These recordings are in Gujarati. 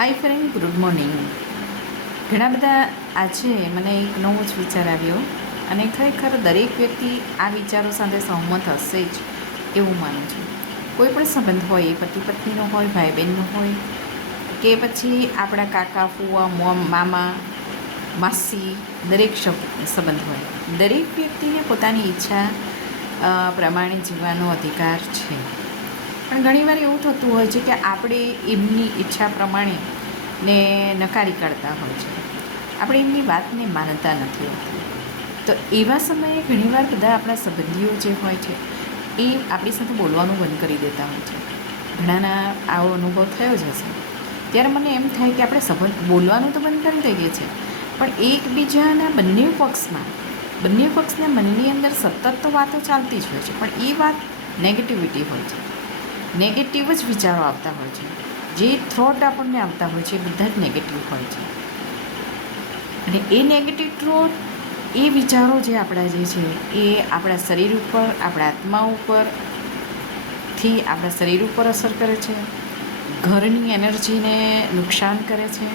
હાય ફ્રેન્ડ, ગુડ મોર્નિંગ. ઘણા બધા આજે મને એક નવો જ વિચાર આવ્યો અને ખરેખર દરેક વ્યક્તિ આ વિચારો સાથે સહમત હશે જ એવું માનું છું. કોઈ પણ સંબંધ હોય, એ પતિ પત્નીનો હોય, ભાઈ બહેનનો હોય, કે પછી આપણા કાકા ફુવા મામા માસી, દરેક સંબંધ હોય, દરેક વ્યક્તિને પોતાની ઈચ્છા પ્રમાણે જીવવાનો અધિકાર છે. પણ ઘણીવાર એવું થતું હોય છે કે આપણે એમની ઈચ્છા પ્રમાણે ને નકારી કાઢતા હોય છે, આપણે એમની વાતને માનતા નથી હોતી. તો એવા સમયે ઘણીવાર બધા આપણા સંબંધીઓ જે હોય છે એ આપણી સાથે બોલવાનું બંધ કરી દેતા હોય છે. ઘણાના આવો અનુભવ થયો જ હશે. ત્યારે મને એમ થાય કે આપણે બોલવાનું તો બંધ કરી દઈએ છીએ, પણ એકબીજાના બંને પક્ષના મનની અંદર સતત તો વાતો ચાલતી જ હોય છે, પણ એ વાત નેગેટિવિટી હોય છે, નેગેટિવ જ વિચારો આવતા હોય છે. જે થોટ આપણને આવતા હોય છે એ બધા જ નેગેટિવ હોય છે. અને એ નેગેટિવ થોટ, એ વિચારો જે આપણા જે છે એ આપણા શરીર ઉપર, આપણા આત્મા ઉપરથી આપણા શરીર ઉપર અસર કરે છે, ઘરની એનર્જીને નુકસાન કરે છે.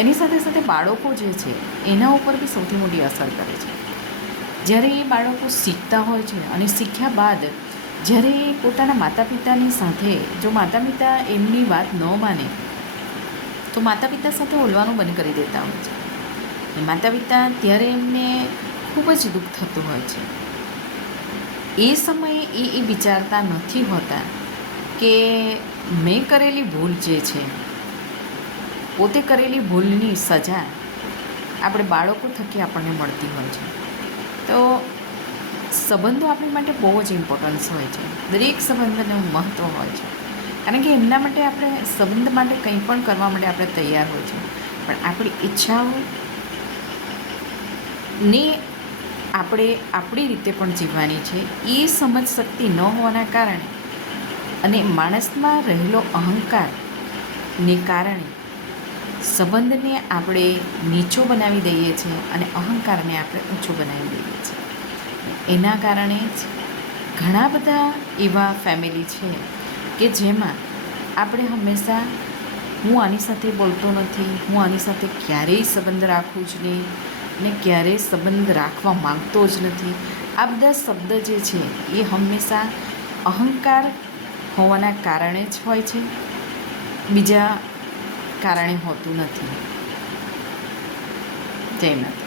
એની સાથે સાથે બાળકો જે છે એના ઉપર બી સૌથી મોટી અસર કરે છે. જ્યારે એ બાળકો શીખતા હોય છે અને શીખ્યા બાદ જ્યારે પોતાના માતા પિતાની સાથે, જો માતા પિતા એમની વાત ન માને તો માતા પિતા સાથે બોલવાનું બંધ કરી દેતા હોય છે. અને માતા પિતા ત્યારે એમને ખૂબ જ દુઃખ થતું હોય છે. એ સમયે એ વિચારતા નથી હોતા કે મેં કરેલી ભૂલ જે છે, પોતે કરેલી ભૂલની સજા આપણે બાળકો થકી આપણને મળતી હોય છે. તો સંબંધો આપણી માટે બહુ જ ઇમ્પોર્ટન્સ હોય છે. દરેક સંબંધનું મહત્ત્વ હોય છે, કારણ કે એમના માટે આપણે સંબંધ માટે કંઈ પણ કરવા માટે આપણે તૈયાર હોય છે. પણ આપણી ઈચ્છાઓને આપણે આપણી રીતે પણ જીવવાની છે. એ સમજ શક્તિ ન હોવાના કારણે અને માણસમાં રહેલો અહંકારને કારણે સંબંધને આપણે નીચો બનાવી દઈએ છીએ અને અહંકારને આપણે ઊંચો બનાવી દઈએ છીએ. એના કારણે જ ઘણા બધા એવા ફેમિલી છે કે જેમાં આપણે હંમેશા હું આની સાથે બોલતો નથી, હું આની સાથે ક્યારેય સંબંધ રાખું જ નહીં ને ક્યારેય સંબંધ રાખવા માંગતો જ નથી. આ બધા શબ્દ જે છે એ હંમેશા અહંકાર હોવાના કારણે જ હોય છે, બીજા કારણે હોતું નથી. જય માતા.